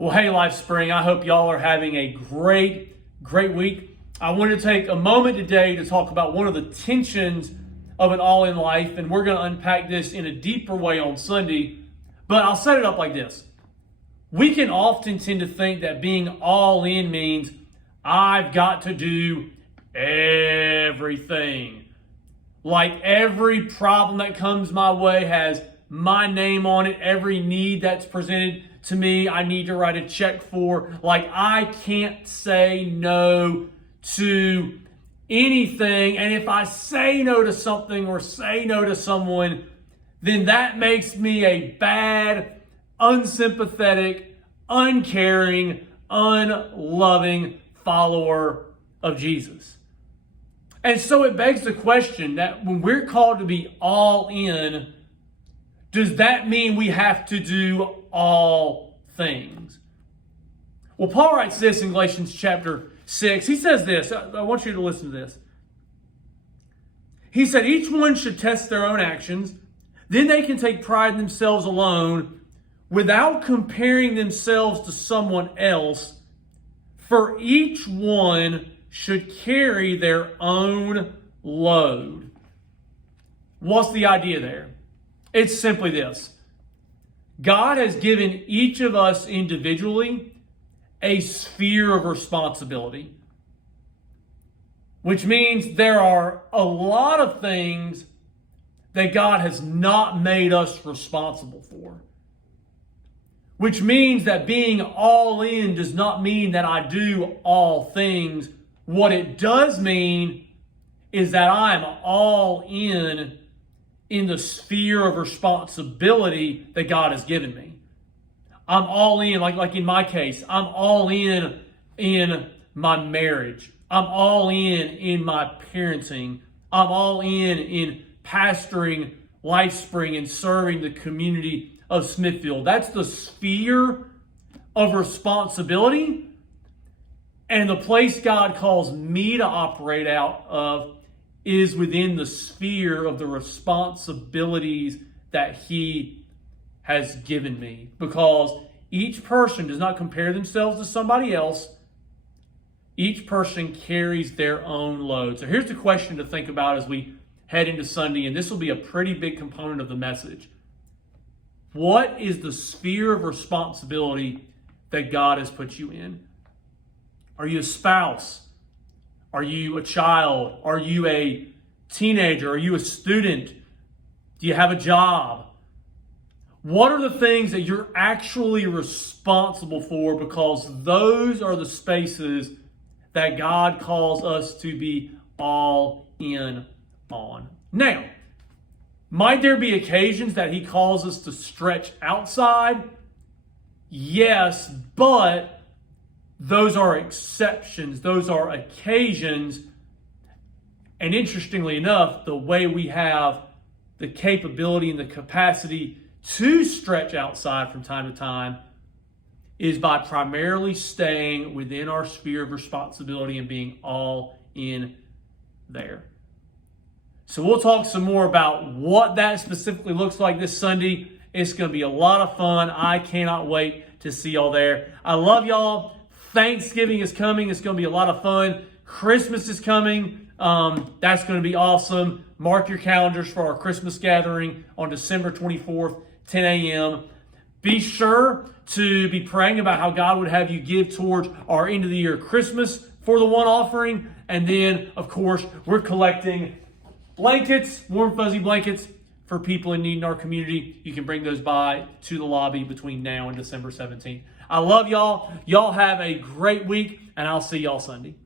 Well, hey, Life Spring, I hope y'all are having a great week. I want to take a moment today to talk about one of the tensions of an all-in life, and we're going to unpack this in a deeper way on Sunday, but I'll set it up like this. We can often tend to think that being all in means I've got to do everything. Like every problem that comes my way has my name on it. Every need that's presented to me, I need to write a check for. Like I can't say no to anything. And if I say no to something or say no to someone, then that makes me a bad, unsympathetic, uncaring, unloving follower of Jesus. And so it begs the question that when we're called to be all in, does that mean we have to do all things? Well, Paul writes this in Galatians chapter 6. He says this. I want you to listen to this. He said, each one should test their own actions. Then they can take pride in themselves alone without comparing themselves to someone else. For each one should carry their own load. What's the idea there? It's simply this. God has given each of us individually a sphere of responsibility, which means there are a lot of things that God has not made us responsible for. Which means that being all in does not mean that I do all things. What it does mean is that I'm all in the sphere of responsibility that God has given me. I'm all in, like in my case, I'm all in my marriage. I'm all in my parenting. I'm all in pastoring LifeSpring and serving the community of Smithfield. That's the sphere of responsibility. And the place God calls me to operate out of is within the sphere of the responsibilities that He has given me. Because each person does not compare themselves to somebody else. Each person carries their own load. So here's the question to think about as we head into Sunday, and this will be a pretty big component of the message. What is the sphere of responsibility that God has put you in? Are you a spouse? Are you a child? Are you a teenager? Are you a student? Do you have a job? What are the things that you're actually responsible for? Because those are the spaces that God calls us to be all in on. Now, might there be occasions that He calls us to stretch outside? Yes, but those are exceptions. Those are occasions. And interestingly enough, the way we have the capability and the capacity to stretch outside from time to time is by primarily staying within our sphere of responsibility and being all in there. So we'll talk some more about what that specifically looks like this Sunday. It's going to be a lot of fun. I cannot wait to see y'all there. I love y'all. Thanksgiving is coming. It's going to be a lot of fun. Christmas is coming. That's going to be awesome. Mark your calendars for our Christmas gathering on December 24th, 10 a.m. Be sure to be praying about how God would have you give towards our end of the year Christmas for the one offering. And then, of course, we're collecting blankets, warm fuzzy blankets for people in need in our community. You can bring those by to the lobby between now and December 17th. I love y'all. Y'all have a great week, and I'll see y'all Sunday.